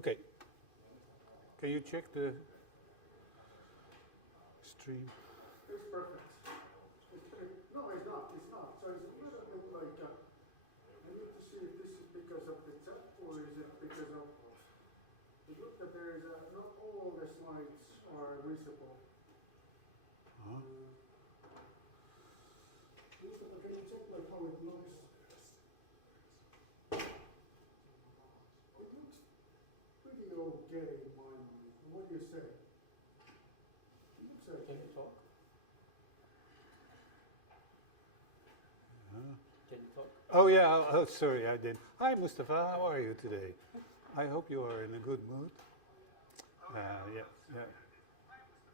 Okay. Can you check the stream? It's perfect. No, it's not. It's not. So it's a little bit like, I need to see if this is because of the chat or is it because of, it looks that there is not all the slides are visible. Huh? Mustafa, can you check like how it looks? It looks pretty okay in my mind. What do you say? It looks okay. Can you talk? Huh? Can you talk? Oh yeah, oh sorry, I did. Hi Mustafa, how are you today? I hope you are in a good mood. Yeah.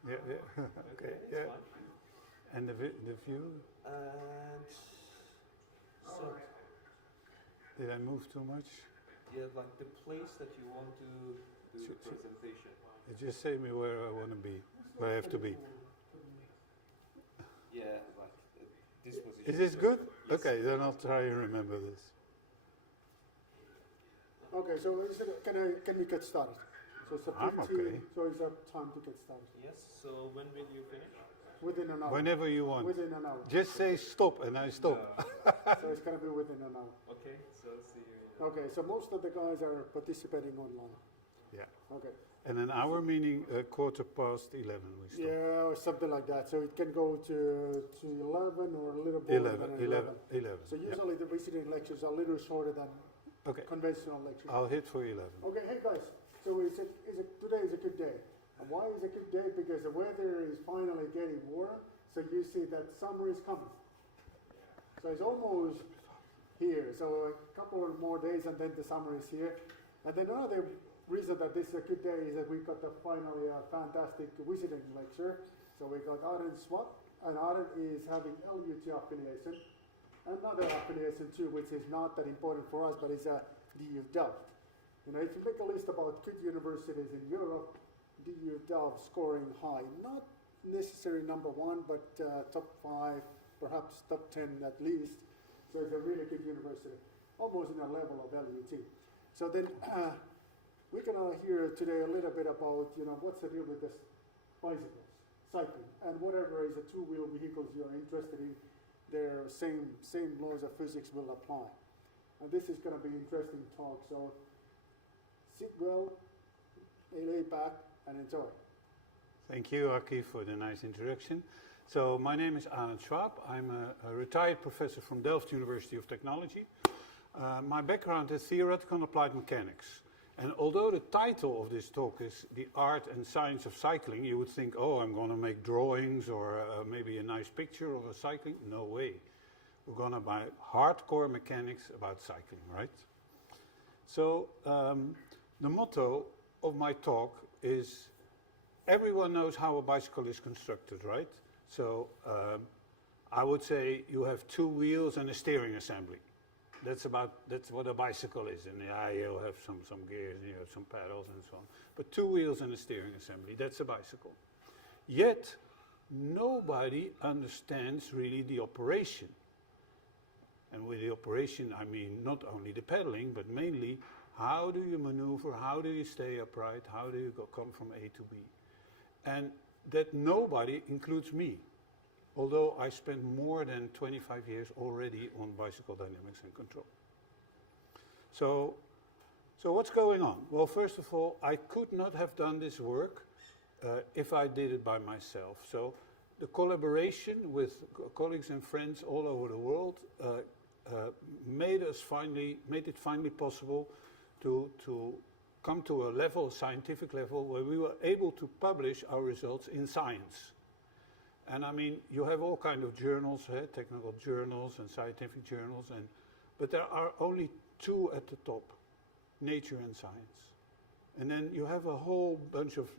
Okay, it's yeah. fine. And the view? And so, Did I move too much? yeah, like the place that you want to do Should- the presentation. Just say me where I want to be, where I have to be. Yeah, like this position. Is this good? Yes. Okay, then I'll try and remember this. Okay, so can we get started? So it's a I'm 15, okay. so it's a time to get started. Yes, so when will you finish? Within an hour. Whenever you want. Within an hour. Just say stop and I stop. So it's going to be within an hour. Okay, so see you in Okay, so most of the guys are participating online. Yeah. Okay. And an hour meaning 11:15 we stop. Yeah, or something like that. So it can go to 11 or a little more 11, than 11, 11. So Yeah. usually the visiting lectures are a little shorter than Okay, conventional lectures. I'll hit for 11. Okay, hey guys, so today is a good day. And why is it a good day? Because the weather is finally getting warm, so you see that summer is coming. So it's almost here, so a couple of more days and then the summer is here. And then another reason that this is a good day is that we got finally a fantastic visiting lecture. So we got Arden Swat, and Arden is having LUT affiliation. Another affiliation too, which is not that important for us, but it's a DU Delft. You know, if you make a list about good universities in Europe, DU Delft scoring high, not necessarily number one, but top 5, perhaps top 10 at least. So it's a really good university, almost in a level of LUT. So then we're gonna hear today a little bit about, you know, what's the deal with this bicycles, cycling, and whatever is a two-wheel vehicles you're interested in, their same laws of physics will apply. And this is gonna be interesting talk, so sit well, lay back, and enjoy. Thank you, Aki, for the nice introduction. So my name is Arend Schwab. I'm a retired professor from Delft University of Technology. My background is theoretical and applied mechanics. And although the title of this talk is The Art and Science of Cycling, you would think, oh, I'm going to make drawings or maybe a nice picture of a cycling. No way. We're going to buy hardcore mechanics about cycling, right? So the motto of my talk is, everyone knows how a bicycle is constructed, right? So I would say you have 2 wheels and a steering assembly. That's what a bicycle is. And yeah, you'll have some gears and you have some pedals and so on. But 2 wheels and a steering assembly, that's a bicycle. Yet, nobody understands really the operation. And with the operation, I mean not only the pedaling, but mainly how do you maneuver, how do you stay upright, how do you come from A to B. And that nobody includes me. Although I spent more than 25 years already on bicycle dynamics and control. So what's going on? Well, first of all, I could not have done this work if I did it by myself. So the collaboration with colleagues and friends all over the world made it finally possible to come to a level, scientific level, where we were able to publish our results in Science. And I mean, you have all kinds of journals, technical journals and scientific journals, but there are only 2 at the top, Nature and Science. And then you have a whole bunch of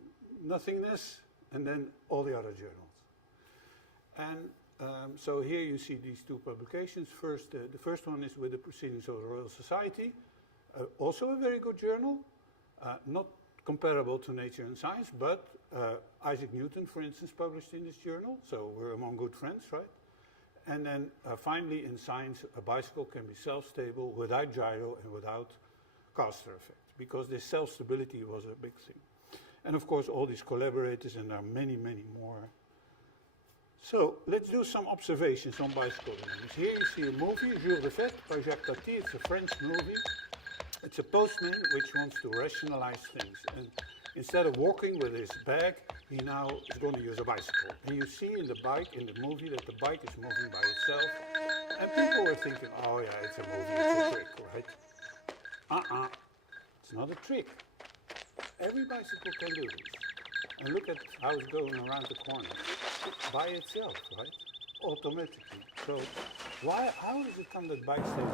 nothingness, and then all the other journals. And so here you see these 2 publications. First, the first one is with the Proceedings of the Royal Society, also a very good journal, not comparable to Nature and Science, but Isaac Newton, for instance, published in this journal, so we're among good friends, right? And then finally in Science, a bicycle can be self-stable without gyro and without caster effect. because this self-stability was a big thing. And of course, all these collaborators, and there are many, many more. So let's do some observations on bicycle dynamics. Here you see a movie, Jour de Fête, by Jacques Tati. It's a French movie. It's a postman which wants to rationalize things. And instead of walking with his bag, he now is going to use a bicycle. And you see in the movie, that the bike is moving by itself. And people were thinking, oh yeah, it's a movie, it's a trick, right? It's not a trick. Every bicycle can do this. And look at how it's going around the corner. By itself, right? Automatically. So how does it come that bike stays up?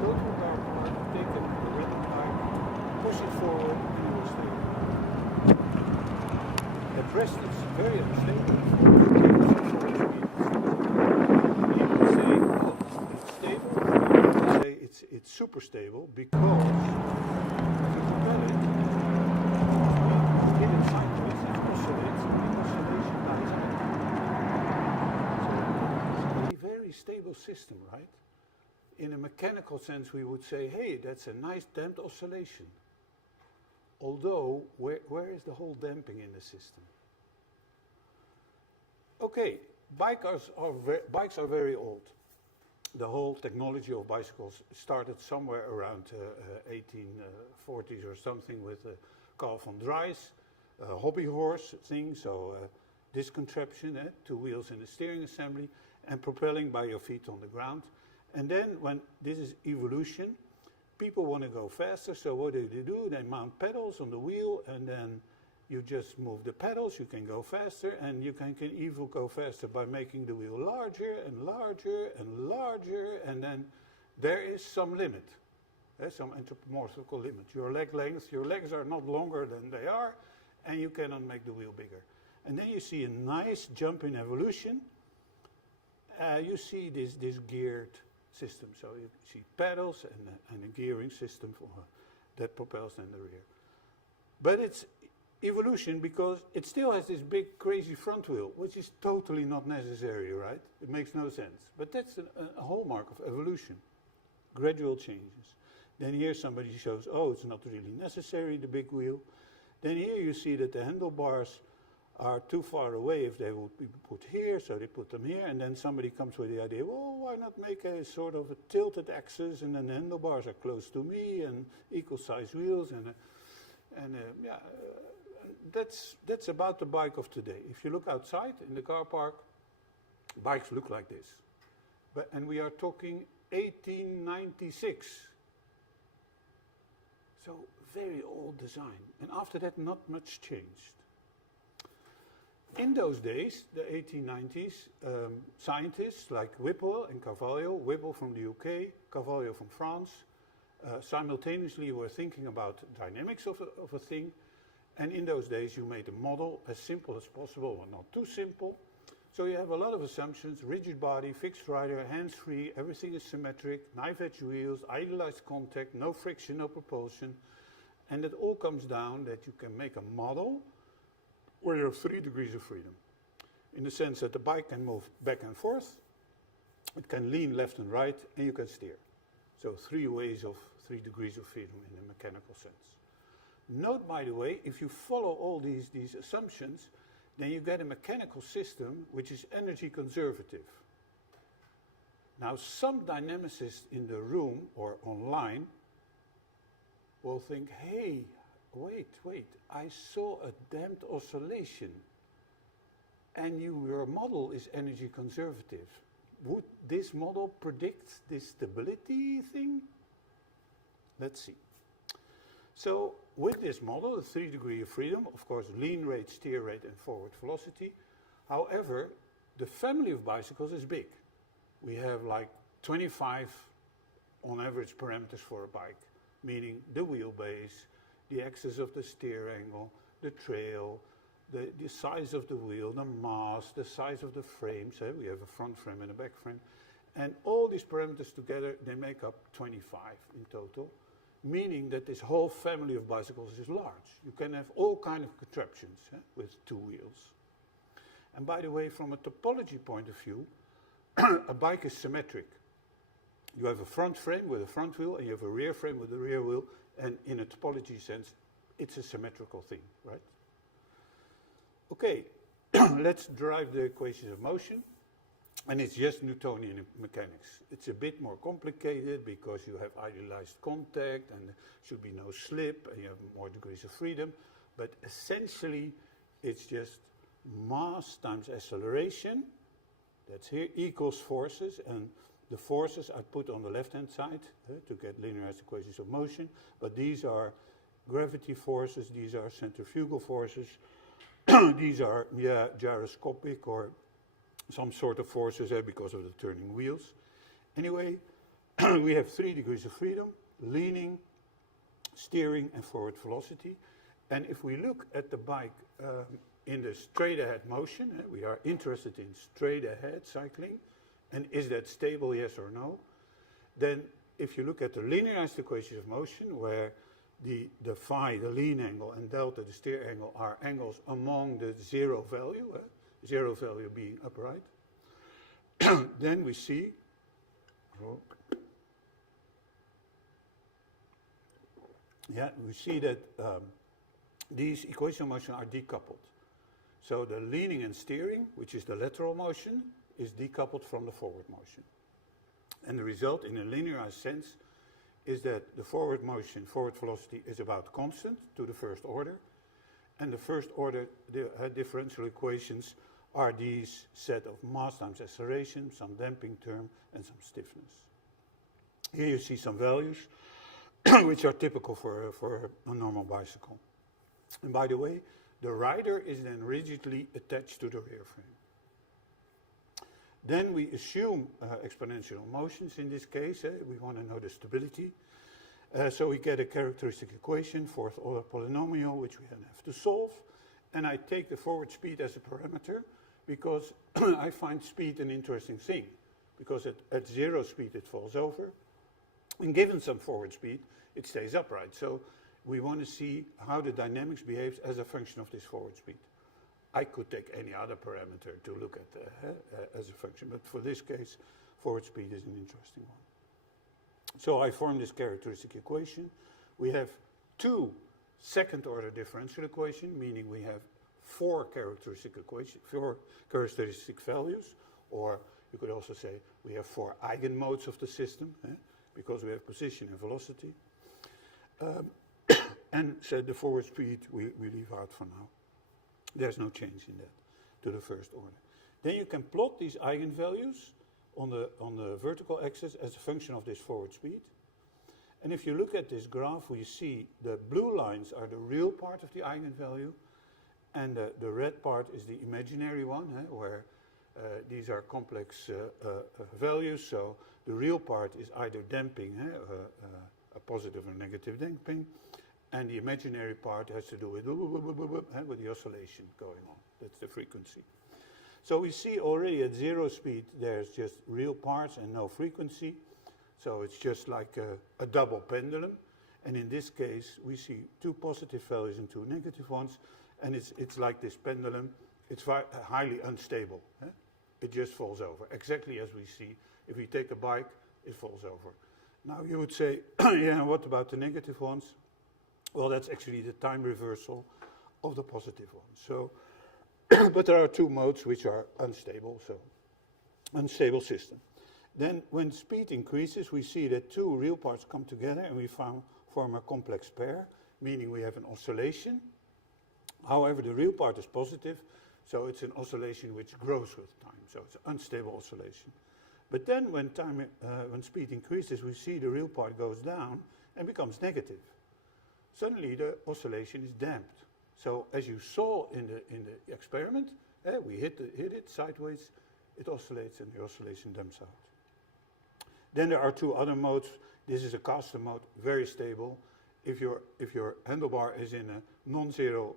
Go to a car park, take a rhythm bike, push it forward, and it will stay. At rest, it's very unstable. People say, well, it's stable. People say it's super stable because if you compare it, in sideways, it oscillates, and the oscillation dies out. So it's a very stable system, right? In a mechanical sense, we would say, hey, that's a nice damped oscillation. Although, where is the whole damping in the system? Okay, bikes are very old. The whole technology of bicycles started somewhere around 1840s or something with Carl von Drais, hobby horse thing, so this contraption, 2 wheels in the steering assembly, and propelling by your feet on the ground. And then when this is evolution, people want to go faster, so what do? They mount pedals on the wheel, and then you just move the pedals, you can go faster, and you can even go faster by making the wheel larger and larger and larger, and then there is some limit, some anthropomorphical limit. Your leg length, your legs are not longer than they are, and you cannot make the wheel bigger. And then you see a nice jump in evolution. You see this geared system. So you see pedals and a gearing system that propels in the rear. But it's evolution because it still has this big crazy front wheel, which is totally not necessary, right? It makes no sense. But that's a hallmark of evolution. Gradual changes. Then here somebody shows, oh, it's not really necessary, the big wheel. Then here you see that the handlebars are too far away if they would be put here, so they put them here, and then somebody comes with the idea, well, why not make a sort of a tilted axis, and then the handlebars are close to me, and equal size wheels, that's about the bike of today. If you look outside in the car park, bikes look like this. And we are talking 1896. So very old design. And after that, not much changed. In those days, the 1890s, scientists like Whipple and Carvalho, Whipple from the UK, Carvalho from France, simultaneously were thinking about dynamics of a thing. And in those days, you made a model as simple as possible, but not too simple. So you have a lot of assumptions: rigid body, fixed rider, hands-free, everything is symmetric, knife-edge wheels, idealized contact, no friction, no propulsion. And it all comes down that you can make a model where you have 3 degrees of freedom. In the sense that the bike can move back and forth, it can lean left and right, and you can steer. So 3 degrees of freedom in a mechanical sense. Note, by the way, if you follow all these assumptions, then you get a mechanical system which is energy conservative. Now, some dynamicists in the room or online will think, hey, wait, I saw a damped oscillation, and your model is energy conservative. Would this model predict this stability thing? Let's see. So with this model, the 3 degrees of freedom, of course, lean rate, steer rate, and forward velocity. However, the family of bicycles is big. We have like 25 on average parameters for a bike, meaning the wheelbase, the axis of the steer angle, the trail, the size of the wheel, the mass, the size of the frames. We have a front frame and a back frame. And all these parameters together, they make up 25 in total, meaning that this whole family of bicycles is large. You can have all kinds of contraptions with 2 wheels. And by the way, from a topology point of view, a bike is symmetric. You have a front frame with a front wheel, and you have a rear frame with a rear wheel, And in a topology sense, it's a symmetrical thing, right? Okay, let's derive the equations of motion. And it's just Newtonian mechanics. It's a bit more complicated because you have idealized contact and there should be no slip and you have more degrees of freedom. But essentially, it's just mass times acceleration, that's here, equals forces. And the forces I put on the left-hand side to get linearized equations of motion. But these are gravity forces, these are centrifugal forces, these are gyroscopic or some sort of forces because of the turning wheels. Anyway, we have 3 degrees of freedom, leaning, steering, and forward velocity. And if we look at the bike in the straight ahead motion, we are interested in straight ahead cycling, and is that stable, yes or no? Then if you look at the linearized equations of motion, where the phi, the lean angle, and delta, the steer angle, are angles among the zero value, zero value being upright, then we see, that these equations of motion are decoupled. So the leaning and steering, which is the lateral motion, is decoupled from the forward motion. And the result in a linearized sense is that the forward motion, forward velocity, is about constant to the first order. And the first order differential equations are these set of mass times acceleration, some damping term, and some stiffness. Here you see some values which are typical for a normal bicycle. And by the way, the rider is then rigidly attached to the rear frame. Then we assume exponential motions in this case. We want to know the stability. So we get a characteristic equation, fourth order polynomial, which we then have to solve. And I take the forward speed as a parameter because I find speed an interesting thing. Because at 0 speed it falls over. And given some forward speed, it stays upright. So we want to see how the dynamics behaves as a function of this forward speed. I could take any other parameter to look at as a function, but for this case, forward speed is an interesting one. So I form this characteristic equation. We have 2 second-order differential equations, meaning we have 4 characteristic equations, 4 characteristic values, or you could also say we have 4 eigenmodes of the system, because we have position and velocity. And so the forward speed we leave out for now. There's no change in that to the first order. Then you can plot these eigenvalues on the vertical axis as a function of this forward speed. And if you look at this graph, we see the blue lines are the real part of the eigenvalue, and the red part is the imaginary one, where these are complex values. So the real part is either damping, a positive or negative damping, and the imaginary part has to do with the oscillation going on. That's the frequency. So we see already at 0 speed there's just real parts and no frequency. So it's just like a double pendulum. And in this case, we see 2 positive values and 2 negative ones. And it's like this pendulum. It's highly unstable. It just falls over, exactly as we see. If we take a bike, it falls over. Now you would say, yeah, what about the negative ones? Well, that's actually the time reversal of the positive ones. So, but there are 2 modes which are unstable, so unstable system. Then when speed increases, we see that 2 real parts come together and we form a complex pair, meaning we have an oscillation. However, the real part is positive, so it's an oscillation which grows with time. So it's an unstable oscillation. But then when speed increases, we see the real part goes down and becomes negative. Suddenly the oscillation is damped. So as you saw in the experiment, we hit it sideways, it oscillates and the oscillation damps out. Then there are 2 other modes. This is a caster mode, very stable. If your handlebar is in a non-zero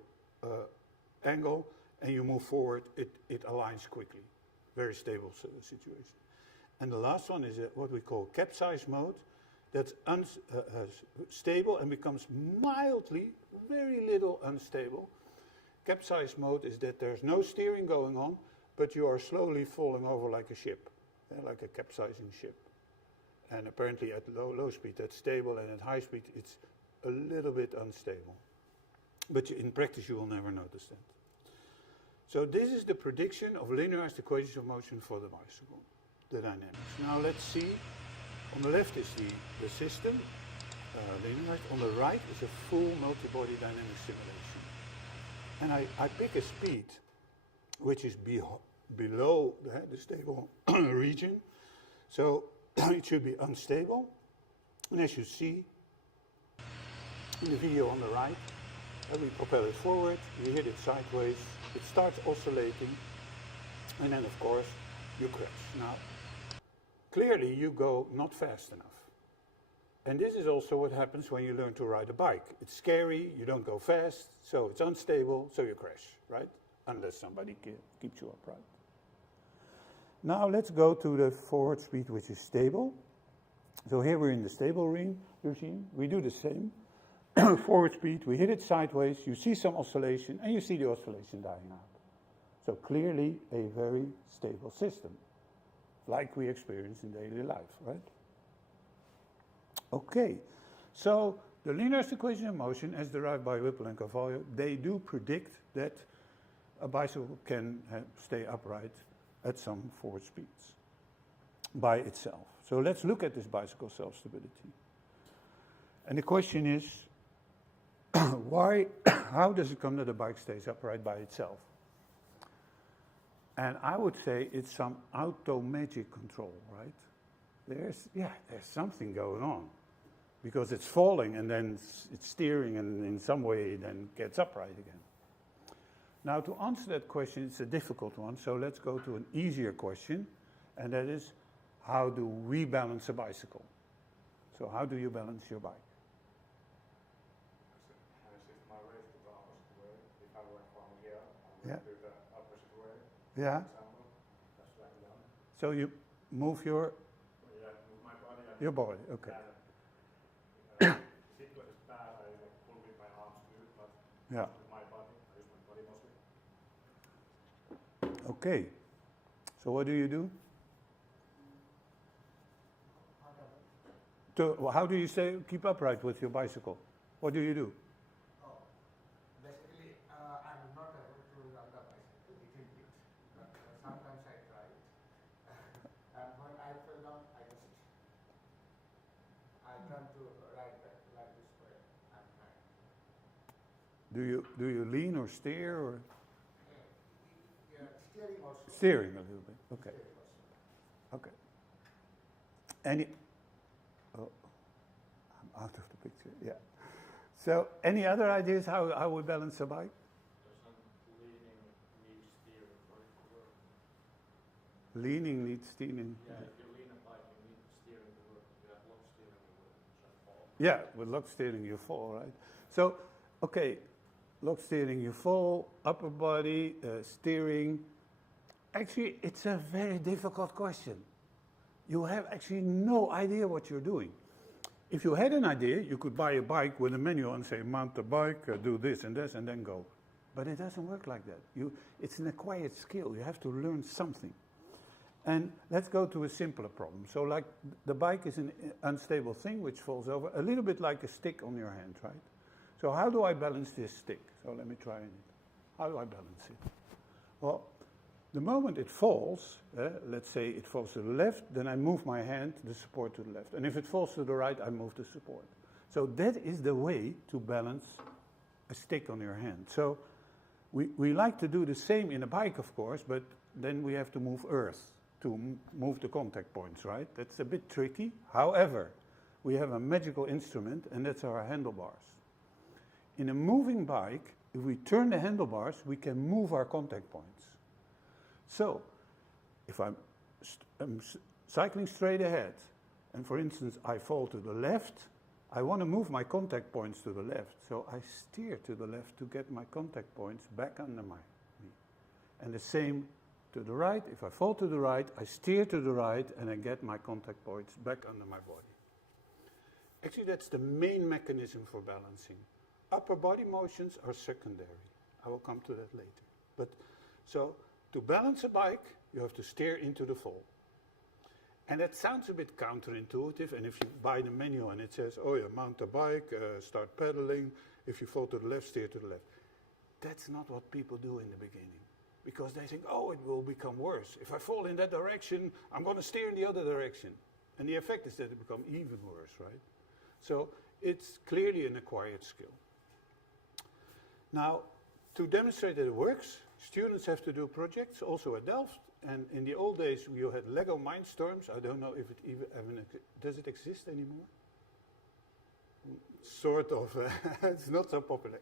angle and you move forward, it aligns quickly. Very stable situation. And the last one is what we call capsize mode. That's stable and becomes mildly, very little unstable. Capsize mode is that there's no steering going on, but you are slowly falling over like a ship, like a capsizing ship. And apparently at low speed that's stable, and at high speed it's a little bit unstable. But in practice, you will never notice that. So this is the prediction of linearized equations of motion for the bicycle, the dynamics. Now let's see. On the left is the system, linearized. On the right is a full multi-body dynamic simulation. And I pick a speed which is below the stable region. So it should be unstable. And as you see in the video on the right, we propel it forward, you hit it sideways, it starts oscillating, and then of course you crash. Now, clearly you go not fast enough. And this is also what happens when you learn to ride a bike. It's scary, you don't go fast, so it's unstable, so you crash, right? Unless somebody keeps you upright. Now let's go to the forward speed, which is stable. So here we're in the stable regime. We do the same. Forward speed, we hit it sideways, you see some oscillation, and you see the oscillation dying out. So clearly a very stable system, like we experience in daily life, right? Okay, so the linearized equation of motion, as derived by Whipple and Carvalho, they do predict that a bicycle can stay upright at some forward speeds by itself. So let's look at this bicycle self-stability. And the question is, how does it come that a bike stays upright by itself? And I would say it's some auto-magic control, right? There's something going on. Because it's falling and then it's steering and in some way it then gets upright again. Now to answer that question, it's a difficult one, so let's go to an easier question, and that is, how do we balance a bicycle? So how do you balance your bike? I shift my weight to the opposite way. If I work from here, I Yeah. will do the opposite way. Yeah, For example, that's what I've done. so you move your Yeah, move my body. Your body, okay. Sit with the pad, I like pull with my arms too, but Yeah. with my body, I use my body mostly. Okay. So what do you do? How do you keep upright with your bicycle? What do you do? Basically, I'm not able to ride the bicycle little bit, but sometimes I try it. And when I fell down, I just try to ride like this way and ride. Do you lean or steer or Yeah, steering also. steering a little bit? Okay. Steering also. Okay. Any? Oh, I'm out of the picture. Yeah. So, any other ideas how we balance a bike? There's some leaning needs steering for it to work. Leaning needs steering. Yeah, if you lean a bike, you need steering to work. If you have lock steering, you will just fall. Yeah, with lock steering you fall, right? So, okay, lock steering you fall, upper body, steering. Actually, it's a very difficult question. You have actually no idea what you're doing. If you had an idea, you could buy a bike with a manual and say, mount the bike, do this, and then go. But it doesn't work like that. It's an acquired skill. You have to learn something. And let's go to a simpler problem. So like the bike is an unstable thing which falls over, a little bit like a stick on your hand, right? So how do I balance this stick? So let me try it. How do I balance it? Well, the moment it falls, let's say it falls to the left, then I move my hand, the support to the left. And if it falls to the right, I move the support. So that is the way to balance a stick on your hand. So we like to do the same in a bike, of course, but then we have to move earth to move the contact points, right? That's a bit tricky. However, we have a magical instrument, and that's our handlebars. In a moving bike, if we turn the handlebars, we can move our contact points. So, if I'm cycling straight ahead, and for instance, I fall to the left, I want to move my contact points to the left. So I steer to the left to get my contact points back under my knee. And the same to the right. If I fall to the right, I steer to the right, and I get my contact points back under my body. Actually, that's the main mechanism for balancing. Upper body motions are secondary. I will come to that later. But so, to balance a bike, you have to steer into the fall. And that sounds a bit counterintuitive, and if you buy the manual and it says, oh yeah, mount the bike, start pedaling, if you fall to the left, steer to the left. That's not what people do in the beginning, because they think, oh, it will become worse. If I fall in that direction, I'm going to steer in the other direction. And the effect is that it becomes even worse, right? So it's clearly an acquired skill. Now, to demonstrate that it works, students have to do projects, also at Delft. And in the old days, you had Lego Mindstorms. I don't know if it even does it exist anymore? Sort of. It's not so popular.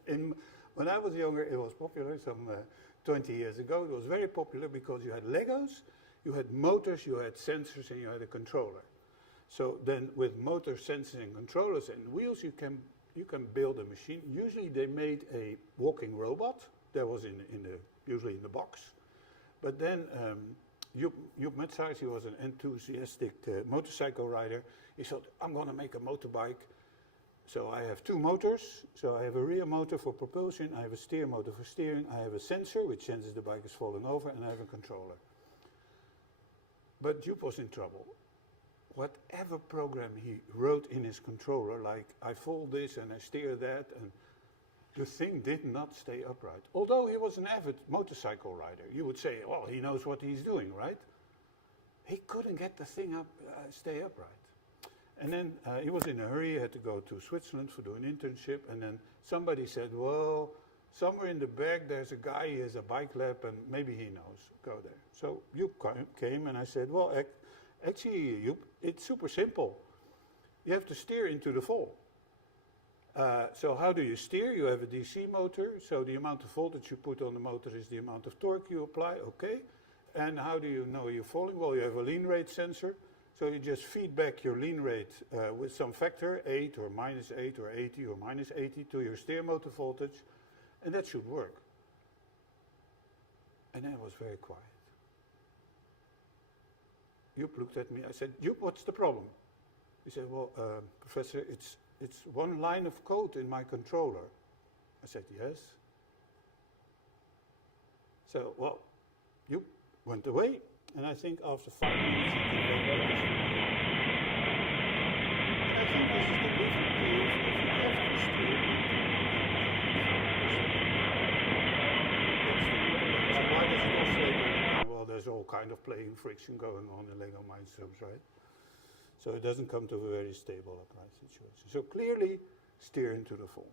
When I was younger, it was popular. Some 20 years ago, it was very popular because you had Legos, you had motors, you had sensors, and you had a controller. So then, with motors, sensors, and controllers and wheels, you can build a machine. Usually, they made a walking robot that was usually in the box. But then Joep Metsaers, he was an enthusiastic motorcycle rider. He thought, I'm going to make a motorbike. So I have two motors. So I have a rear motor for propulsion. I have a steer motor for steering. I have a sensor, which senses the bike is falling over. And I have a controller. But Joep was in trouble. Whatever program he wrote in his controller, like I fold this and I steer that, and the thing did not stay upright. Although he was an avid motorcycle rider, you would say, well, he knows what he's doing, right? He couldn't get the thing stay upright. And then he was in a hurry, he had to go to Switzerland for doing an internship, and then somebody said, well, somewhere in the back there's a guy, he has a bike lab, and maybe he knows, go there. So Joep came, and I said, well, actually, Joep, it's super simple. You have to steer into the fall. So how do you steer? You have a DC motor, so the amount of voltage you put on the motor is the amount of torque you apply, okay. And how do you know you're falling? Well, you have a lean rate sensor, so you just feed back your lean rate with some factor, 8 or minus 8 or 80 or minus 80 to your steer motor voltage, and that should work. And then it was very quiet. Joep looked at me, I said, Joep, what's the problem? He said, well, Professor, it's one line of code in my controller. I said, yes. So, well, you went away, and I think after 5 minutes he came back. And I think this is the living proof that you have to steer into. So why does it oscillate all the time? Well, there's all kind of playing friction going on in Lego Mindstorms, right? So it doesn't come to a very stable upright situation. So clearly, steer into the fall.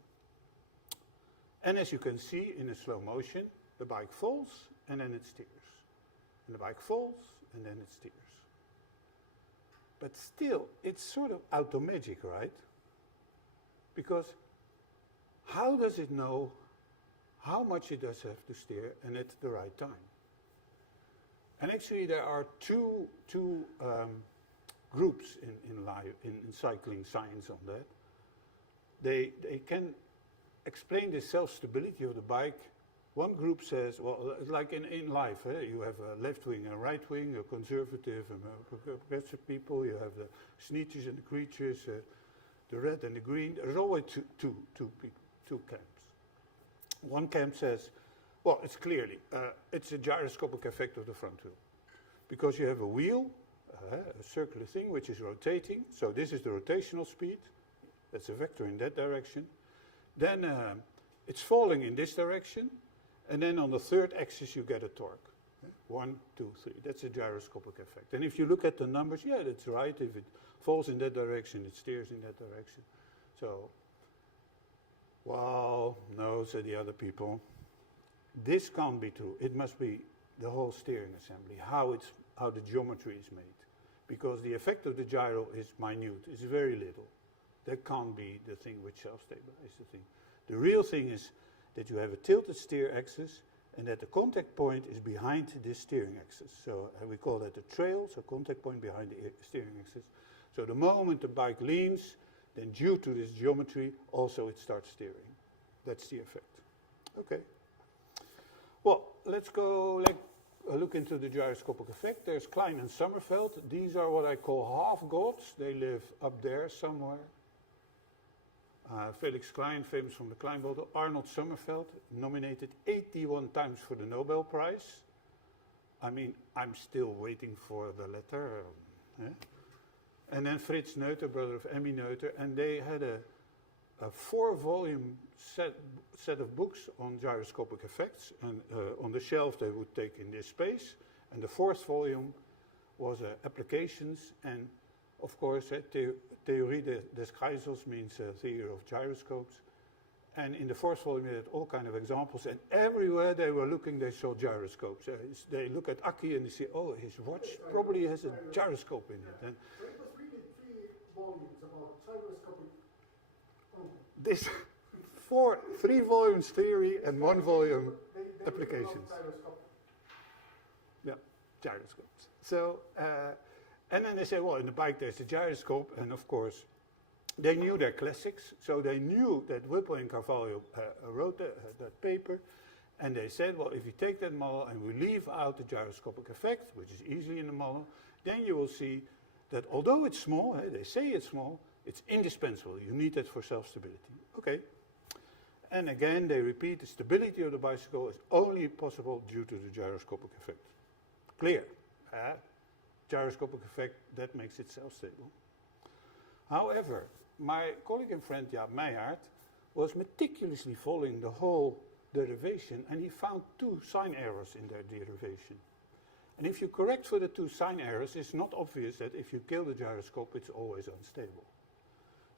And as you can see in a slow motion, the bike falls and then it steers. And the bike falls and then it steers. But still, it's sort of auto magic, right? Because how does it know how much it does have to steer and at the right time? And actually, there are two groups in cycling science on that. They can explain the self-stability of the bike. One group says, well, like in life, you have a left wing and a right wing, a conservative and a progressive people, you have the sneetjes and the creatures, the red and the green. There's always two camps. One camp says, well, it's clearly, it's a gyroscopic effect of the front wheel. Because you have a wheel, a circular thing which is rotating. So this is the rotational speed. That's a vector in that direction. Then it's falling in this direction. And then on the third axis you get a torque. 1, 2, 3. That's a gyroscopic effect. And if you look at the numbers, yeah, that's right. If it falls in that direction, it steers in that direction. So, well, no, said the other people. This can't be true. It must be the whole steering assembly, how the geometry is made. Because the effect of the gyro is minute, it's very little. That can't be the thing which self-stabilizes the thing. The real thing is that you have a tilted steer axis and that the contact point is behind this steering axis. So we call that the trail, so contact point behind the steering axis. So the moment the bike leans, then due to this geometry, also it starts steering. That's the effect. Okay. Well, let's go look into the gyroscopic effect. There's Klein and Sommerfeld. These are what I call half-gods. They live up there somewhere. Felix Klein, famous from the Klein bottle. Arnold Sommerfeld, nominated 81 times for the Nobel Prize. I mean, I'm still waiting for the letter. And then Fritz Noether, brother of Emmy Noether, and they had a 4-volume set of books on gyroscopic effects, and on the shelf they would take in this space. And the 4th volume was applications, and of course, Theorie des Kreisels means theory of gyroscopes. And in the 4th volume, they had all kind of examples, and everywhere they were looking, they saw gyroscopes. They look at Aki and they say, oh, his watch probably has a gyroscope in it. And So it was really 3 volumes about gyroscopic. this 3 volumes theory and 1 volume applications. Yeah, gyroscopes. So, and then they say, well, in the bike there's a gyroscope, and of course, they knew their classics, so they knew that Whipple and Carvalho wrote that paper, and they said, well, if you take that model and we leave out the gyroscopic effect, which is easily in the model, then you will see that although it's small, they say it's small, it's indispensable. You need that for self-stability. Okay. And again, they repeat, the stability of the bicycle is only possible due to the gyroscopic effect. Clear. Gyroscopic effect, that makes it self-stable. However, my colleague and friend Jaap Meijhaert was meticulously following the whole derivation, and he found 2 sign errors in their derivation. And if you correct for the 2 sign errors, it's not obvious that if you kill the gyroscope, it's always unstable.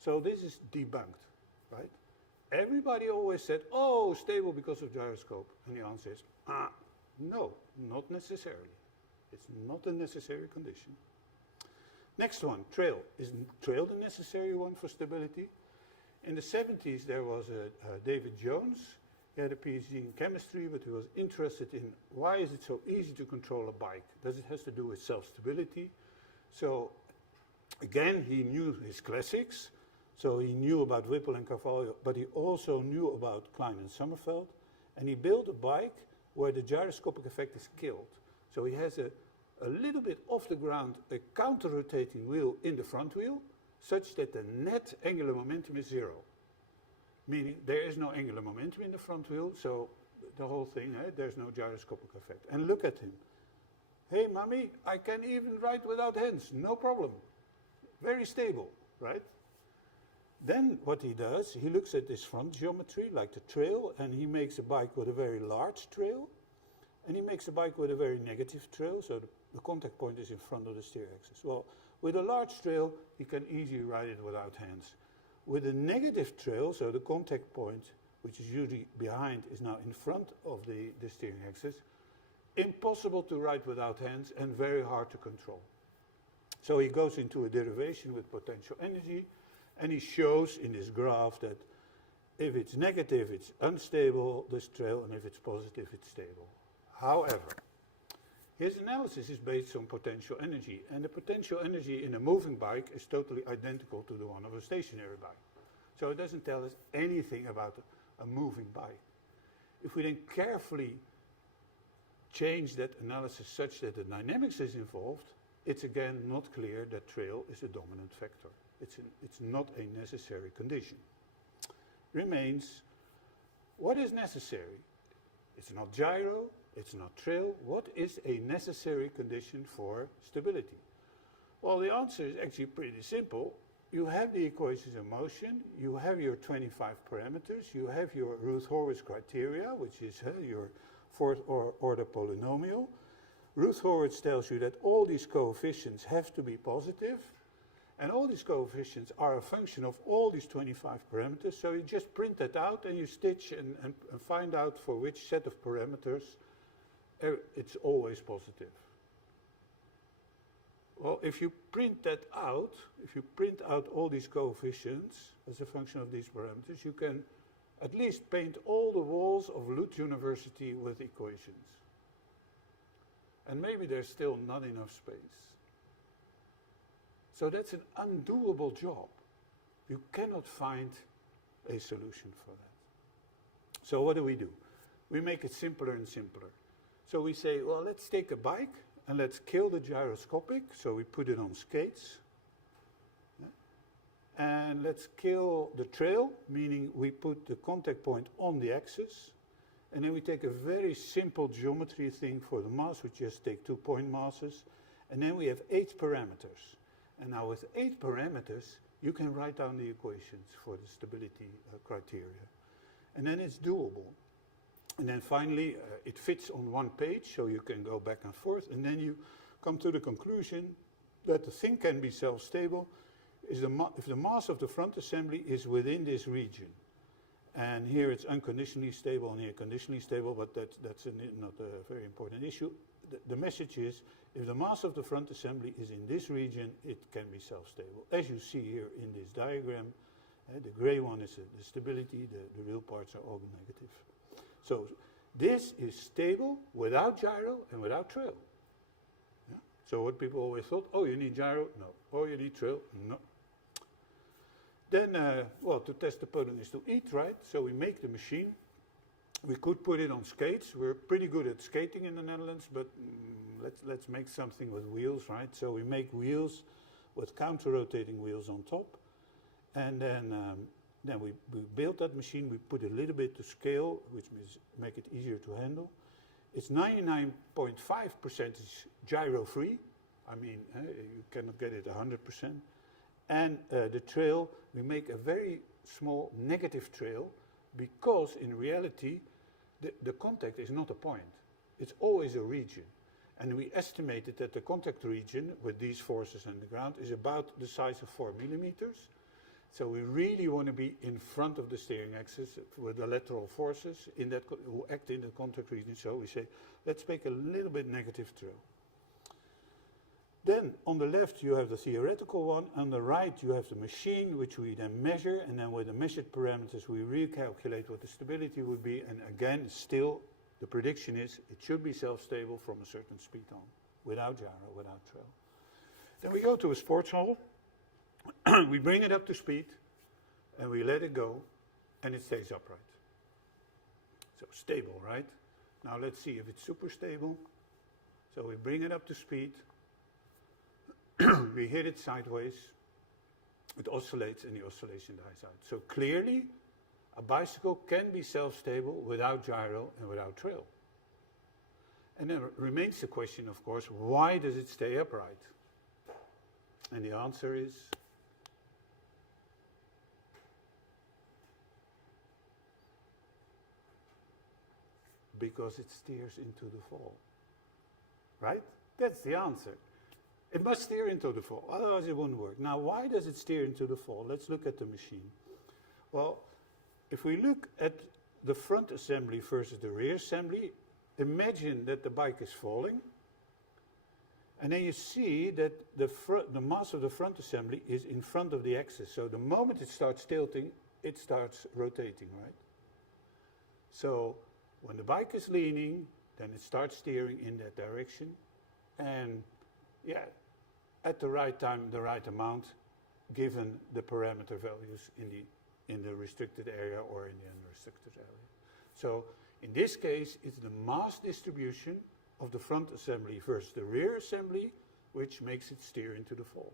So this is debunked, right? Everybody always said, oh, stable because of gyroscope. And the answer is, no, not necessarily. It's not a necessary condition. Next one, trail. Is trail the necessary one for stability? In the 70s, there was David Jones. He had a PhD in chemistry, but he was interested in why is it so easy to control a bike? Does it have to do with self-stability? So again, he knew his classics. So he knew about Whipple and Carvalho, but he also knew about Klein and Sommerfeld. And he built a bike where the gyroscopic effect is killed. So he has a little bit off the ground, a counter-rotating wheel in the front wheel, such that the net angular momentum is 0. Meaning there is no angular momentum in the front wheel, so the whole thing, there's no gyroscopic effect. And look at him. Hey, mommy, I can even ride without hands, no problem. Very stable, right? Then what he does, he looks at this front geometry, like the trail, and he makes a bike with a very large trail, and he makes a bike with a very negative trail, so the contact point is in front of the steer axis. Well, with a large trail, he can easily ride it without hands. With a negative trail, so the contact point, which is usually behind, is now in front of the steering axis, impossible to ride without hands and very hard to control. So he goes into a derivation with potential energy, and he shows in this graph that if it's negative, it's unstable, this trail, and if it's positive, it's stable. However, his analysis is based on potential energy, and the potential energy in a moving bike is totally identical to the one of a stationary bike. So it doesn't tell us anything about a moving bike. If we then carefully change that analysis such that the dynamics is involved, it's again not clear that trail is a dominant factor. It's not a necessary condition. Remains, what is necessary? It's not gyro, it's not trail. What is a necessary condition for stability? Well, the answer is actually pretty simple. You have the equations of motion, you have your 25 parameters, you have your Routh-Horwitz criteria, which is your 4th order polynomial. Routh-Horwitz tells you that all these coefficients have to be positive, and all these coefficients are a function of all these 25 parameters, so you just print that out and you stitch and find out for which set of parameters it's always positive. Well, if you print that out, if you print out all these coefficients as a function of these parameters, you can at least paint all the walls of Lund University with equations. And maybe there's still not enough space. So that's an undoable job. You cannot find a solution for that. So what do? We make it simpler and simpler. So we say, well, let's take a bike and let's kill the gyroscopic. So we put it on skates. And let's kill the trail, meaning we put the contact point on the axis. And then we take a very simple geometry thing for the mass. We just take 2 point masses. And then we have 8 parameters. And now with 8 parameters, you can write down the equations for the stability criteria. And then it's doable. And then finally, it fits on one page, so you can go back and forth. And then you come to the conclusion that the thing can be self-stable if the mass of the front assembly is within this region. And here it's unconditionally stable and here conditionally stable, but that's not a very important issue. The message is, if the mass of the front assembly is in this region, it can be self-stable. As you see here in this diagram, the gray one is the stability, the real parts are all negative. So this is stable without gyro and without trail. Yeah? So what people always thought, oh, you need gyro? No. Oh, you need trail? No. Then, well, to test the pudding is to eat, right? So we make the machine. We could put it on skates. We're pretty good at skating in the Netherlands, but let's make something with wheels, right? So we make wheels with counter-rotating wheels on top. And then we build that machine. We put a little bit to scale, which means make it easier to handle. It's 99.5% gyro-free. I mean, you cannot get it 100%. And the trail, we make a very small negative trail because in reality, the contact is not a point. It's always a region. And we estimated that the contact region with these forces and the ground is about the size of 4 millimeters. So we really want to be in front of the steering axis with the lateral forces who act in the contact region. So we say, let's make a little bit negative trail. Then on the left you have the theoretical one, on the right you have the machine which we then measure, and then with the measured parameters we recalculate what the stability would be, and again still the prediction is it should be self-stable from a certain speed on, without gyro, without trail. Then we go to a sports hall, we bring it up to speed and we let it go and it stays upright. So stable, right? Now let's see if it's super stable. So we bring it up to speed. We hit it sideways, it oscillates and the oscillation dies out. So clearly, a bicycle can be self-stable without gyro and without trail. And then remains the question, of course, why does it stay upright? And the answer is because it steers into the fall. Right? That's the answer. It must steer into the fall, otherwise it wouldn't work. Now, why does it steer into the fall? Let's look at the machine. Well, if we look at the front assembly versus the rear assembly, imagine that the bike is falling, and then you see that the mass of the front assembly is in front of the axis. So the moment it starts tilting, it starts rotating, right? So when the bike is leaning, then it starts steering in that direction, and yeah, at the right time, the right amount, given the parameter values in the restricted area or in the unrestricted area. So in this case, it's the mass distribution of the front assembly versus the rear assembly which makes it steer into the fall.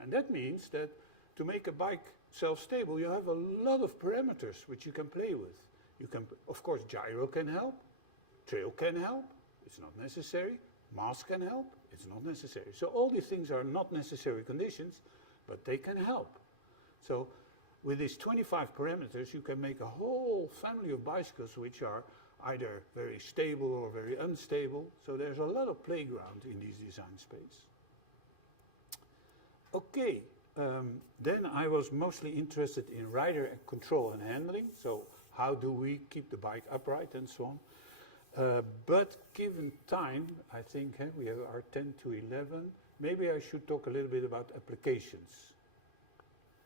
And that means that to make a bike self-stable, you have a lot of parameters which you can play with. You can, of course, gyro can help, trail can help, it's not necessary. Mass can help, it's not necessary. So all these things are not necessary conditions, but they can help. So with these 25 parameters, you can make a whole family of bicycles which are either very stable or very unstable. So there's a lot of playground in these design space. Okay, then I was mostly interested in rider control and handling. So how do we keep the bike upright and so on. But given time, I think we are 10 to 11, maybe I should talk a little bit about applications,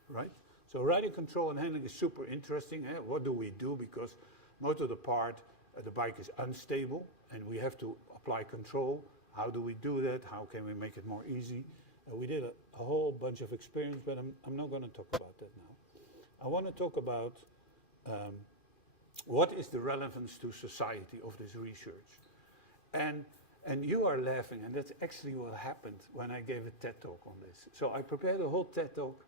right? So rider control and handling is super interesting. What do we do? Because most of the part, the bike is unstable and we have to apply control. How do we do that? How can we make it more easy? We did a whole bunch of experience, but I'm not going to talk about that now. I want to talk about what is the relevance to society of this research? And you are laughing, and that's actually what happened when I gave a TED talk on this. So I prepared a whole TED talk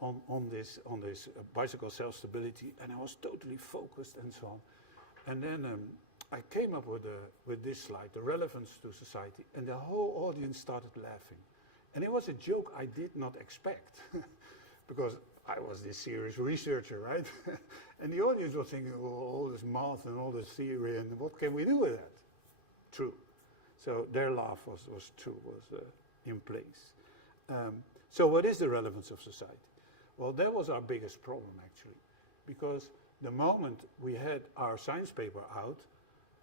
on this bicycle self-stability, and I was totally focused and so on. And then I came up with this slide, the relevance to society, and the whole audience started laughing. And it was a joke I did not expect, because I was this serious researcher, right? And the audience was thinking, oh, all this math and all this theory, and what can we do with that? True. So their laugh was true, was in place. So what is the relevance of society? Well, that was our biggest problem, actually, because the moment we had our science paper out,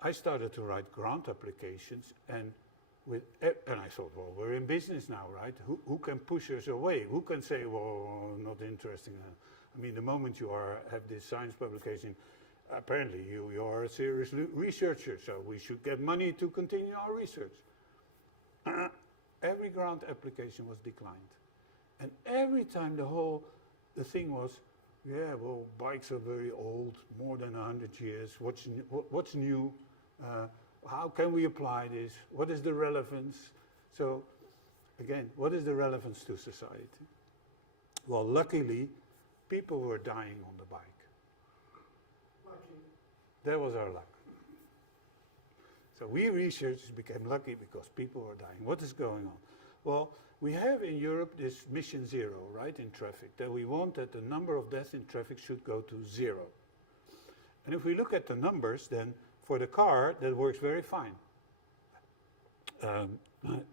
I started to write grant applications, and I thought, well, we're in business now, right? Who can push us away? Who can say, well, not interesting? I mean, the moment you have this science publication, apparently you are a serious researcher, so we should get money to continue our research. Every grant application was declined. And every time the thing was, yeah, well, bikes are very old, more than 100 years. What's new? How can we apply this? What is the relevance? So, again, what is the relevance to society? Well, luckily, people were dying on the bike. Lucky. That was our luck. So we researchers became lucky because people were dying. What is going on? Well, we have in Europe this mission zero, right, in traffic, that we want that the number of deaths in traffic should go to 0. And if we look at the numbers, then for the car, that works very fine.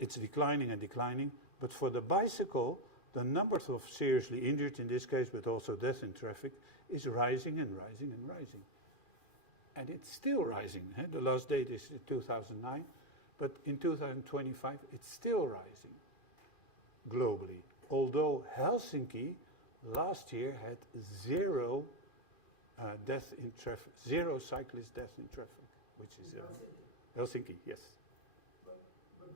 It's declining and declining. But for the bicycle, the numbers of seriously injured in this case, but also death in traffic, is rising and rising and rising. And it's still rising. The last date is 2009. But in 2025, it's still rising globally. Although Helsinki last year had 0 death in traffic, 0 cyclist deaths in traffic, which is Helsinki, yes. But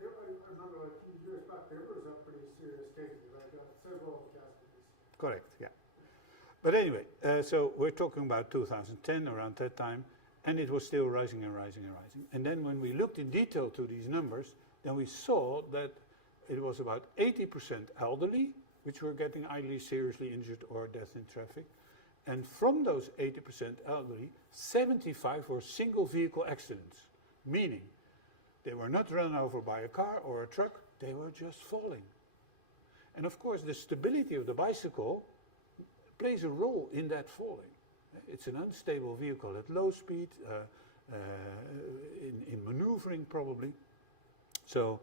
there, I remember a few years back, there was a pretty serious case, like several casualties. Correct, yeah. But anyway, so we're talking about 2010, around that time, and it was still rising and rising and rising. And then when we looked in detail to these numbers, then we saw that it was about 80% elderly, which were getting either seriously injured or death in traffic. And from those 80% elderly, 75 were single vehicle accidents, meaning they were not run over by a car or a truck, they were just falling. And of course, the stability of the bicycle plays a role in that falling. It's an unstable vehicle at low speed, in maneuvering probably. So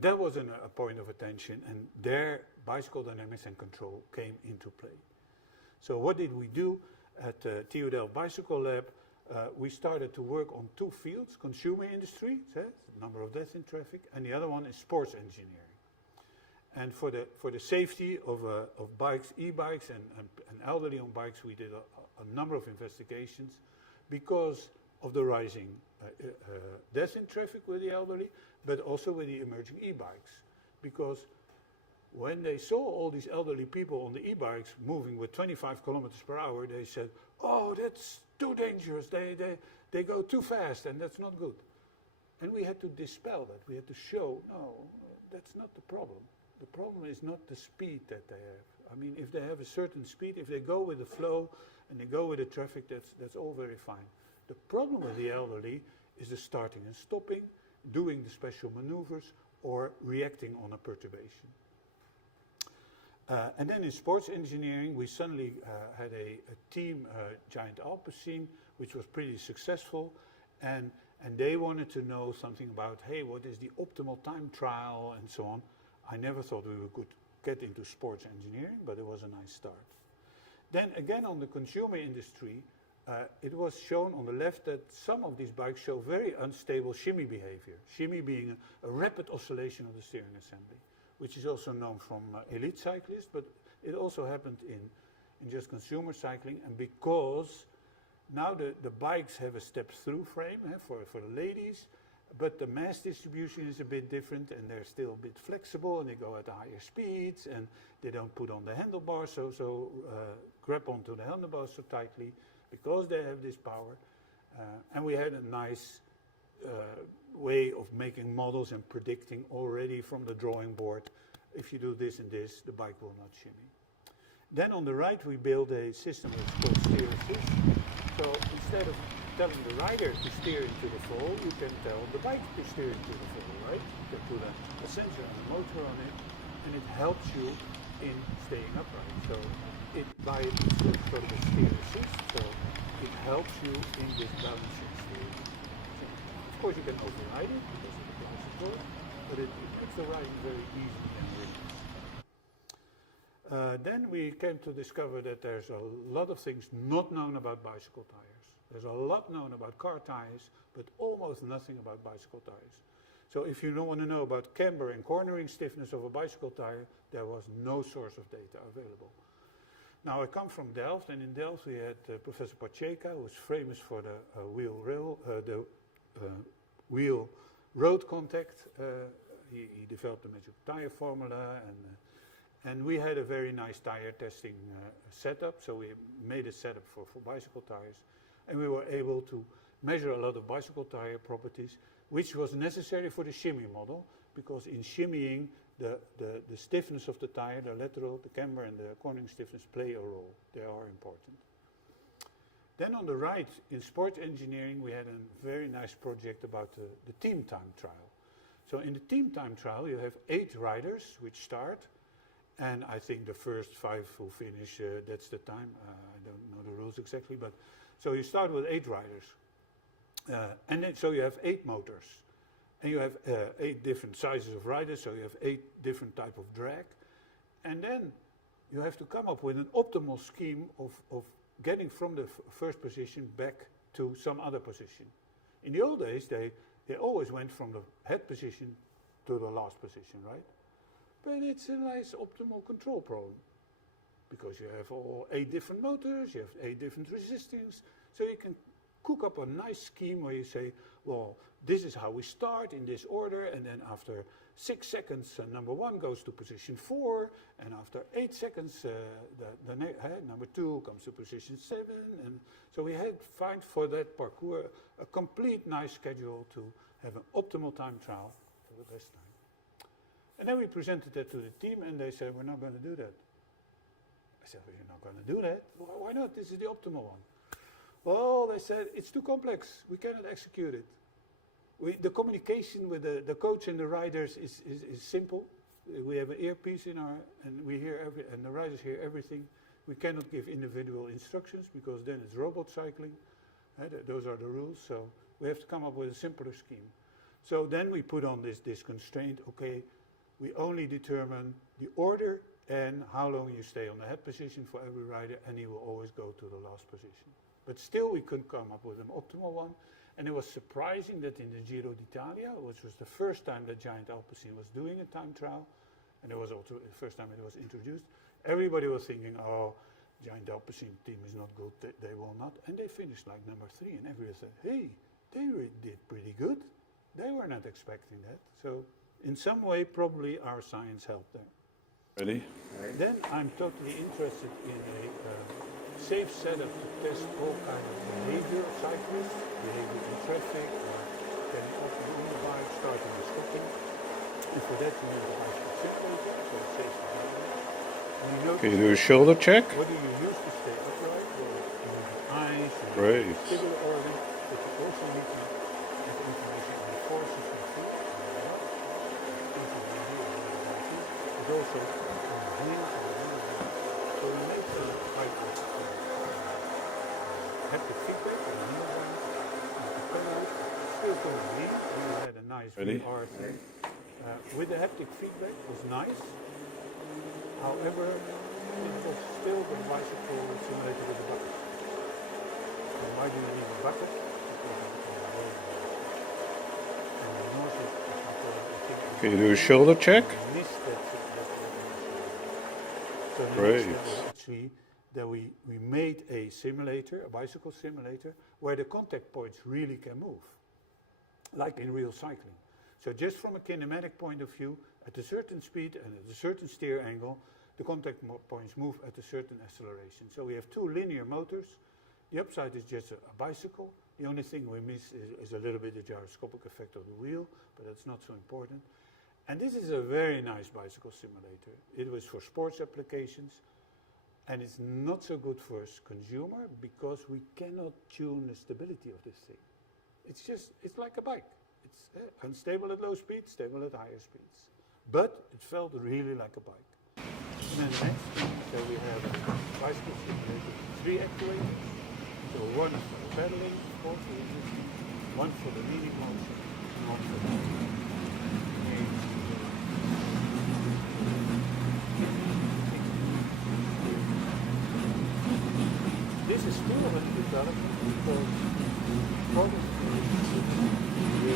that was a point of attention, and there bicycle dynamics and control came into play. So what did we do at TU Delft Bicycle Lab? We started to work on 2 fields, consumer industry, number of deaths in traffic, and the other one is sports engineering. And for the safety of bikes, e-bikes and elderly on bikes, we did a number of investigations because of the rising deaths in traffic with the elderly, but also with the emerging e-bikes. Because when they saw all these elderly people on the e-bikes moving with 25 kilometers per hour, they said, oh, that's too dangerous, they go too fast, and that's not good. And we had to dispel that. We had to show, no, that's not the problem. The problem is not the speed that they have. I mean, if they have a certain speed, if they go with the flow and they go with the traffic, that's all very fine. The problem with the elderly is the starting and stopping, doing the special maneuvers, or reacting on a perturbation. And then in sports engineering, we suddenly had a team, Giant Alpecin, which was pretty successful. And they wanted to know something about, hey, what is the optimal time trial and so on. I never thought we could get into sports engineering, but it was a nice start. Then again on the consumer industry, it was shown on the left that some of these bikes show very unstable shimmy behavior. Shimmy being a rapid oscillation of the steering assembly, which is also known from elite cyclists, but it also happened in just consumer cycling. And because now the bikes have a step-through frame for the ladies, but the mass distribution is a bit different, and they're still a bit flexible, and they go at higher speeds, and they don't put on the handlebars, so grab onto the handlebars so tightly, because they have this power. And we had a nice way of making models and predicting already from the drawing board, if you do this and this, the bike will not shimmy. Then on the right, we build a system that's called steer assist. So instead of telling the rider to steer into the fall, you can tell the bike to steer into the fall, right? You can put a sensor and a motor on it, and it helps you in staying upright. So it by it's sort of a steer assist, so it helps you in this balancing steering. So of course you can override it because it applies support, but it makes the riding very easy and relaxed. Then we came to discover that there's a lot of things not known about bicycle tires. There's a lot known about car tires, but almost nothing about bicycle tires. So if you don't want to know about camber and cornering stiffness of a bicycle tire, there was no source of data available. Now I come from Delft, and in Delft we had Professor Pacheca, who was famous for the wheel road contact. He developed the magic tire formula, and we had a very nice tire testing setup. So we made a setup for bicycle tires, and we were able to measure a lot of bicycle tire properties, which was necessary for the shimmy model, because in shimmying, the stiffness of the tire, the lateral, the camber, and the cornering stiffness play a role. They are important. Then on the right, in sports engineering, we had a very nice project about the team time trial. So in the team time trial, you have 8 riders which start, and I think the first 5 who finish, that's the time. I don't know the rules exactly, but so you start with 8 riders. And then, so you have 8 motors, and you have 8 different sizes of riders, so you have 8 different type of drag. And then you have to come up with an optimal scheme of getting from the first position back to some other position. In the old days, they always went from the head position to the last position, right? But it's a nice optimal control problem, because you have all 8 different motors, you have 8 different resistings, so you can cook up a nice scheme where you say, well, this is how we start in this order, and then after 6 seconds, number 1 goes to position 4, and after 8 seconds, number 2 comes to position 7, and so we had find for that parcours a complete nice schedule to have an optimal time trial for the best time. And then we presented that to the team, and they said, we're not going to do that. I said, well, you're not going to do that? Why not? This is the optimal one. Well, they said, it's too complex. We cannot execute it. The communication with the coach and the riders is simple. We have an earpiece in and we hear and the riders hear everything. We cannot give individual instructions, because then it's robot cycling. Those are the rules. So we have to come up with a simpler scheme. So then we put on this constraint. Okay, we only determine the order and how long you stay on the head position for every rider, and he will always go to the last position. But still, we couldn't come up with an optimal one. And it was surprising that in the Giro d'Italia, which was the first time that Giant Alpecin was doing a time trial, and it was also the first time it was introduced, everybody was thinking, oh, Giant Alpecin team is not good, they will not. And they finished like number 3, and everybody said, hey, they did pretty good. They were not expecting that. So in some way, probably our science helped them. Ready? Then I'm totally interested in a safe setup to test all kinds of behavior of cyclists, behavior in traffic, getting off and on the bike, starting and stopping. And for that, you need a bicycle simulator, so it's safe to do. Can you do a shoulder check? What do you use to stay upright? Well, you need the eyes, you Great. need the vestibular organ, but you also need to have information on the forces of feet, but also on the hands and the hands. So we make some quite haptic feedback on the heel one, the pedal, still going to lean. We had a nice Ready? VR thing. With the haptic feedback, it was nice. However, it was still the bicycle simulated with a bucket. And why do you need a bucket? Because of the road. And the noise is Can you do a shoulder check? missed that. So the Great. next step was actually that we made a simulator, a bicycle simulator, where the contact points really can move, like in real cycling. So just from a kinematic point of view, at a certain speed and at a certain steer angle, the contact points move at a certain acceleration. So we have 2 linear motors. The upside is just a bicycle. The only thing we miss is a little bit of gyroscopic effect of the wheel, but that's not so important. And this is a very nice bicycle simulator. It was for sports applications. And it's not so good for us consumer because we cannot tune the stability of this thing. It's like a bike. It's unstable at low speeds, stable at higher speeds. But it felt really like a bike. And then next, so we have bicycle simulator 3 actuators. So one for pedaling, of course, one for the leaning motion, and one for the This is still under development because part of the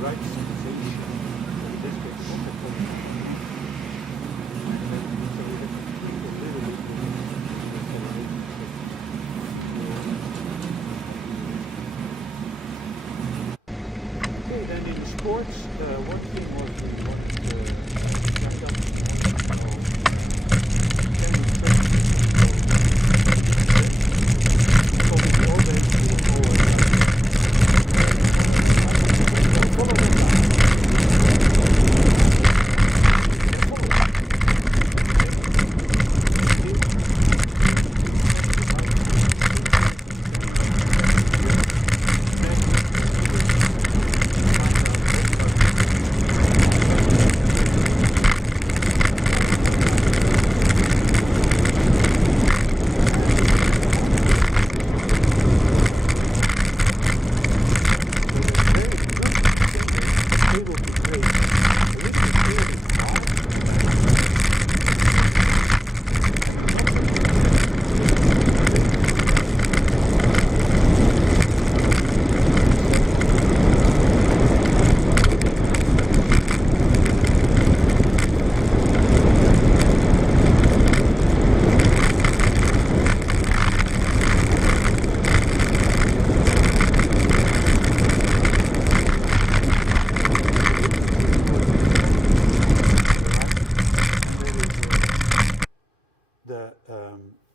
right sensation, in this case, not the point. So we have to tweak a little bit Okay, then in sports, one thing was we wanted to check out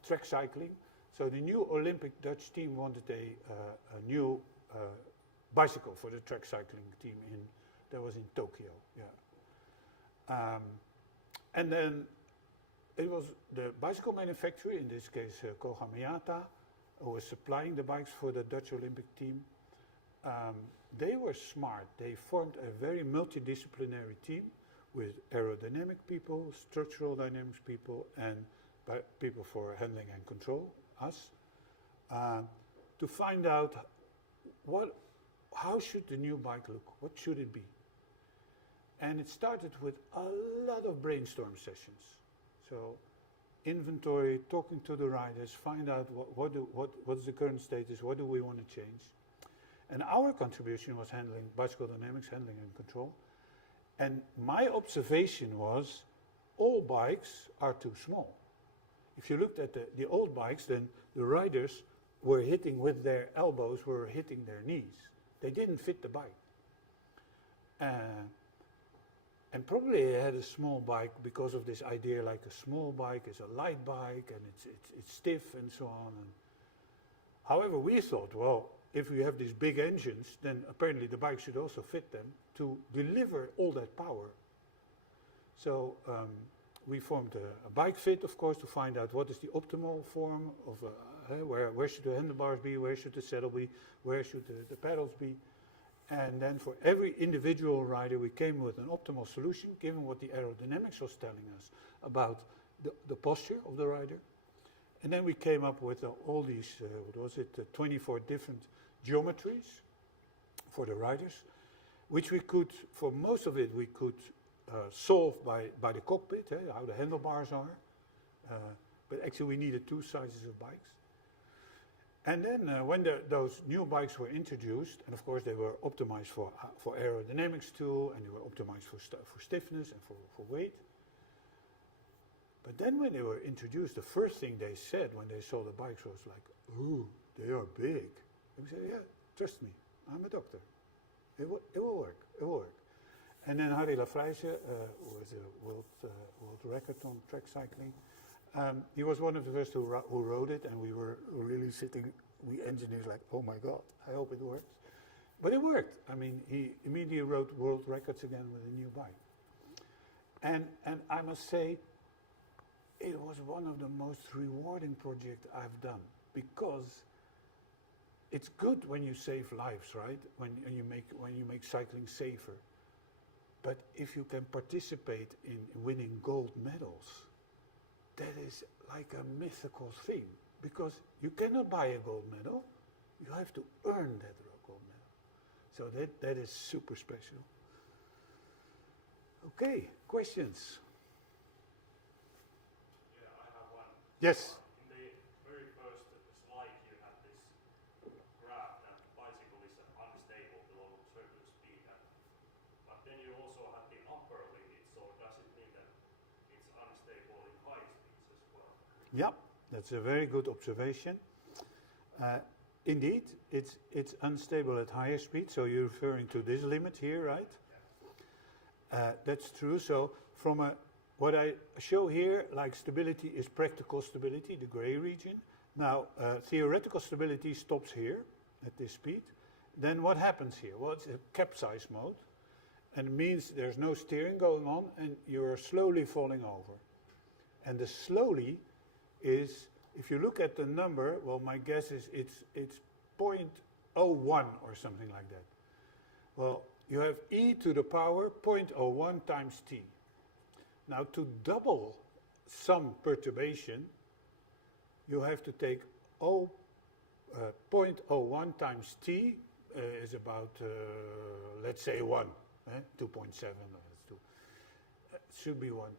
track cycling. So the new Olympic Dutch team wanted a new bicycle for the track cycling team that was in Tokyo. Yeah. And then it was the bicycle manufacturer, in this case Koga Miyata, who was supplying the bikes for the Dutch Olympic team. They were smart. They formed a very multidisciplinary team with aerodynamic people, structural dynamics people, and people for handling and control, us, to find out how should the new bike look, what should it be. And it started with a lot of brainstorm sessions. So inventory, talking to the riders, find out what's the current status, what do we want to change. And our contribution was handling bicycle dynamics, handling and control. And my observation was all bikes are too small. If you looked at the old bikes, then the riders were hitting with their elbows, were hitting their knees. They didn't fit the bike. And probably they had a small bike because of this idea, like a small bike is a light bike and it's stiff and so on. And however, we thought, well, if we have these big engines, then apparently the bike should also fit them to deliver all that power. So we formed a bike fit, of course, to find out what is the optimal form of where should the handlebars be, where should the saddle be, where should the pedals be. And then for every individual rider, we came with an optimal solution, given what the aerodynamics was telling us about the posture of the rider. And then we came up with all these, 24 different geometries for the riders, which we could, for most of it, we could solve by the cockpit, how the handlebars are. But actually we needed two sizes of bikes. And then when those new bikes were introduced, and of course they were optimized for aerodynamics too, and they were optimized for stiffness and for weight. But then when they were introduced, the first thing they said when they saw the bikes was like, ooh, they are big. And we said, yeah, trust me, I'm a doctor. It will work, it will work. And then Harry Lafrijse, who was a world record on track cycling, he was one of the first who wrote it, and we were really sitting, we engineers like, oh my God, I hope it works. But it worked. I mean, he immediately wrote world records again with a new bike. And I must say, it was one of the most rewarding projects I've done, because it's good when you save lives, right? When you make cycling safer. But if you can participate in winning gold medals, that is like a mythical thing, because you cannot buy a gold medal. You have to earn that gold medal. So that is super special. Okay, questions? Yeah, I have one. Yes. In the very first slide, you had this graph that bicycle is unstable below certain speed, but then you also had the upper limit. So does it mean that it's unstable in high speeds as well? Yeah, that's a very good observation. Indeed, it's unstable at higher speed, so you're referring to this limit here, right? That's true. So from what I show here, like stability is practical stability, the gray region. Now, theoretical stability stops here at this speed. Then what happens here? Well, it's a capsize mode, and it means there's no steering going on, and you're slowly falling over. And the slowly is, if you look at the number, well, my guess is it's 0.01 or something like that. Well, you have e to the power 0.01 times t. Now, to double some perturbation, you have to take 0.01 times t is about, let's say 1, 2.7, that's 2. Should be 1.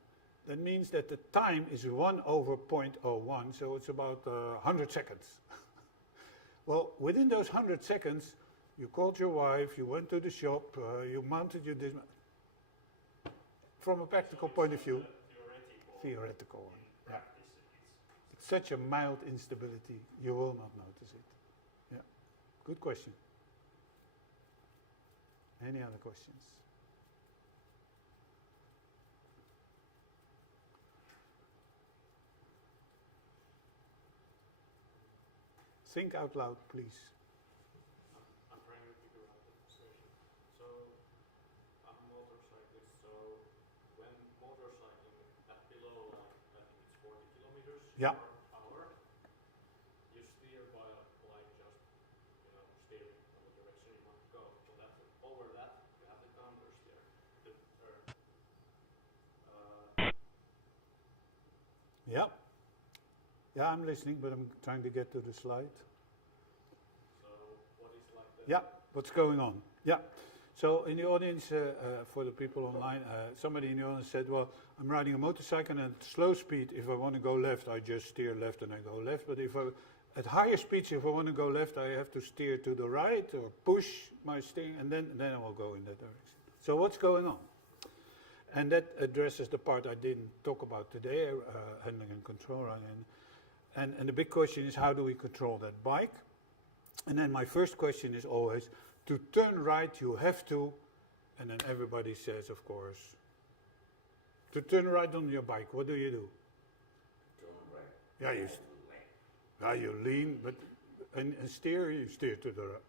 That means that the time is 1 over 0.01, so it's about 100 seconds. Well, within those 100 seconds, you called your wife, you went to the shop, you mounted your disc. From a practical point of view, theoretical one. Yeah. It's such a mild instability, you will not notice it. Yeah, good question. Any other questions? Think out loud, please. I'm trying to figure out the situation. So I'm a motorcyclist, so when motorcycling at below, like, I think it's 40 kilometers Yeah. per hour, you steer by like just, steering in the direction you want to go. So that's over that, you have the counter steer. Yeah. Yeah, I'm listening, but I'm trying to get to the slide. So what is like the Yeah, what's going on? Yeah. So in the audience, for the people online, somebody in the audience said, well, I'm riding a motorcycle and at slow speed, if I want to go left, I just steer left and I go left. But at higher speeds, if I want to go left, I have to steer to the right or push my steering, and then I will go in that direction. So what's going on? And that addresses the part I didn't talk about today, handling and control. And the big question is, how do we control that bike? And then my first question is always, to turn right, you have to, and then everybody says, of course, to turn right on your bike, what do you do? Turn right. Yeah, you lean, but and steer, you steer to the right.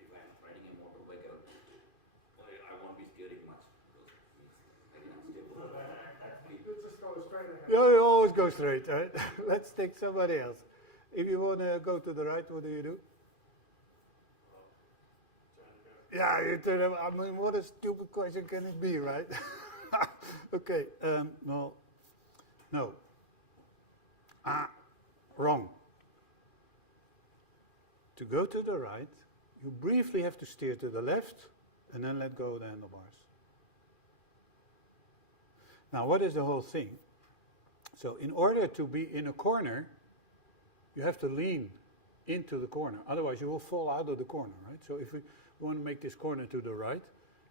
If I'm riding a motorbike, I won't be steering much because it's very unstable. You just go straight ahead. You always go straight, right? Let's take somebody else. If you want to go to the right, what do? Yeah, you turn. I mean, what a stupid question can it be, right? Okay, no. Wrong. To go to the right, you briefly have to steer to the left and then let go of the handlebars. Now, what is the whole thing? So, in order to be in a corner, you have to lean into the corner. Otherwise, you will fall out of the corner, right? So, if we want to make this corner to the right,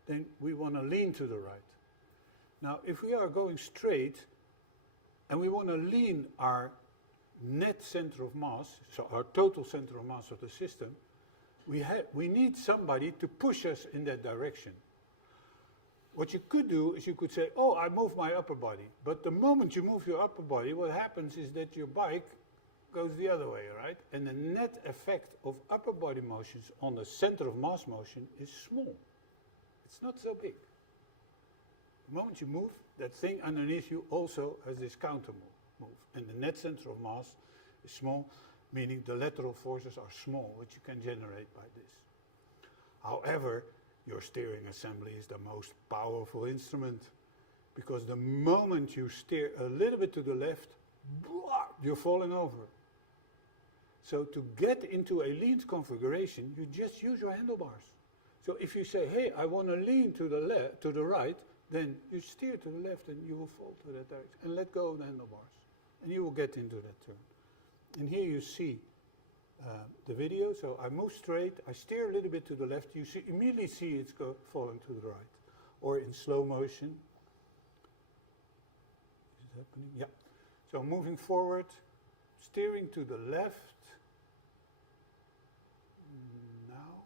then we want to lean to the right. Now, if we are going straight and we want to lean our net center of mass, so our total center of mass of the system, we need somebody to push us in that direction. What you could do is you could say, oh, I move my upper body. But the moment you move your upper body, what happens is that your bike goes the other way, right? And the net effect of upper body motions on the center of mass motion is small. It's not so big. The moment you move, that thing underneath you also has this counter move. move. And the net center of mass is small, meaning the lateral forces are small, which you can generate by this. However, your steering assembly is the most powerful instrument, because the moment you steer a little bit to the left, you're falling over. So to get into a lean configuration, you just use your handlebars. So if you say, hey, I want to lean to the right, then you steer to the left and you will fall to that direction. And let go of the handlebars. And you will get into that turn. And here you see the video. So I move straight, I steer a little bit to the left. You immediately see it's falling to the right. Or in slow motion. Is it happening? Yeah. So moving forward, steering to the left. Now.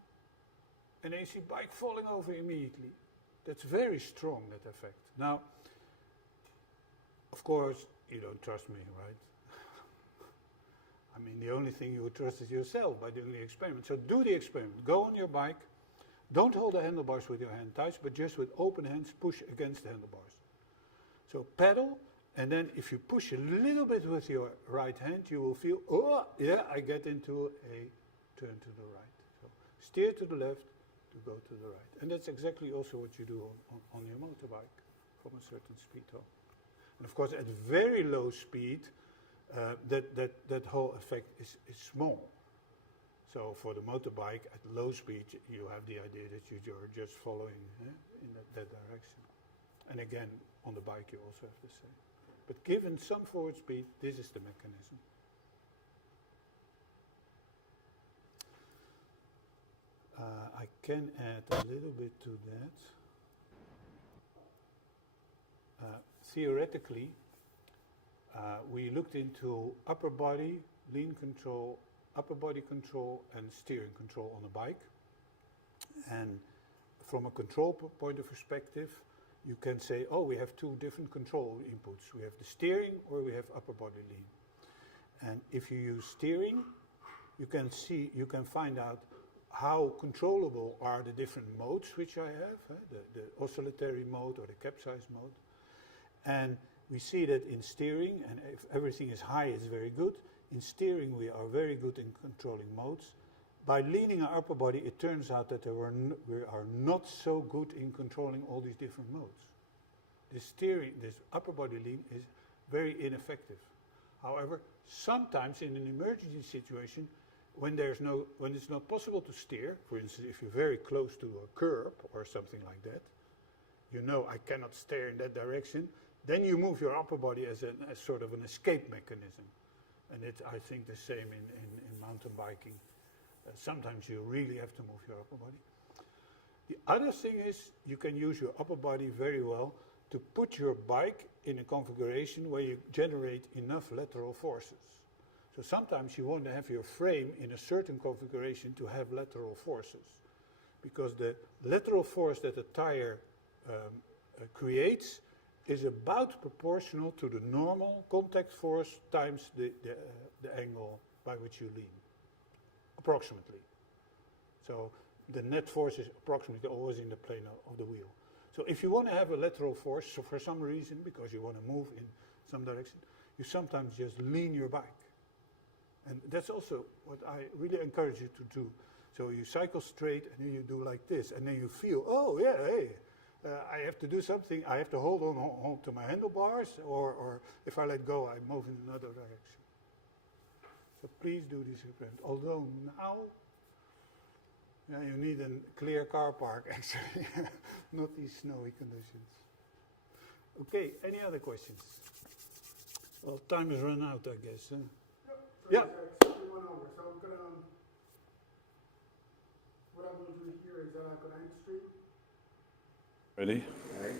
And then you see bike falling over immediately. That's very strong, that effect. Now, of course, you don't trust me, right? I mean, the only thing you would trust is yourself by doing the experiment. So do the experiment. Go on your bike. Don't hold the handlebars with your hand tight, but just with open hands, push against the handlebars. So pedal, and then if you push a little bit with your right hand, you will feel, oh, yeah, I get into a turn to the right. So steer to the left, to go to the right. And that's exactly also what you do on your motorbike from a certain speed home. And of course, at very low speed, that whole effect is small. So for the motorbike, at low speed, you have the idea that you're just following in that direction. And again, on the bike, you also have the same. But given some forward speed, this is the mechanism. I can add a little bit to that. Theoretically, we looked into upper body, lean control, upper body control, and steering control on a bike. And from a control point of perspective, you can say, oh, we have two different control inputs. We have the steering or we have upper body lean. And if you use steering, you can find out how controllable are the different modes which I have, the oscillatory mode or the capsize mode. And we see that in steering, and if everything is high, it's very good. In steering, we are very good in controlling modes. By leaning our upper body, it turns out that we are not so good in controlling all these different modes. This upper body lean is very ineffective. However, sometimes in an emergency situation, when it's not possible to steer, for instance, if you're very close to a curb or something like that, you know I cannot steer in that direction, then you move your upper body as sort of an escape mechanism. And it's, I think, the same in mountain biking. Sometimes you really have to move your upper body. The other thing is you can use your upper body very well to put your bike in a configuration where you generate enough lateral forces. So sometimes you want to have your frame in a certain configuration to have lateral forces, because the lateral force that a tire creates is about proportional to the normal contact force times the angle by which you lean, approximately. So the net force is approximately always in the plane of the wheel. So if you want to have a lateral force, so for some reason, because you want to move in some direction, you sometimes just lean your bike. And that's also what I really encourage you to do. So you cycle straight and then you do like this, and then you feel, oh yeah, hey, I have to do something. I have to hold on to my handlebars, or if I let go, I move in another direction. So please do this experiment. Although now, you need a clear car park, actually, not these snowy conditions. Okay, any other questions? Well, time has run out, I guess. So Yeah. it's actually one over. So I'm gonna, what I'm gonna do here is I'm gonna end stream. Ready? Okay.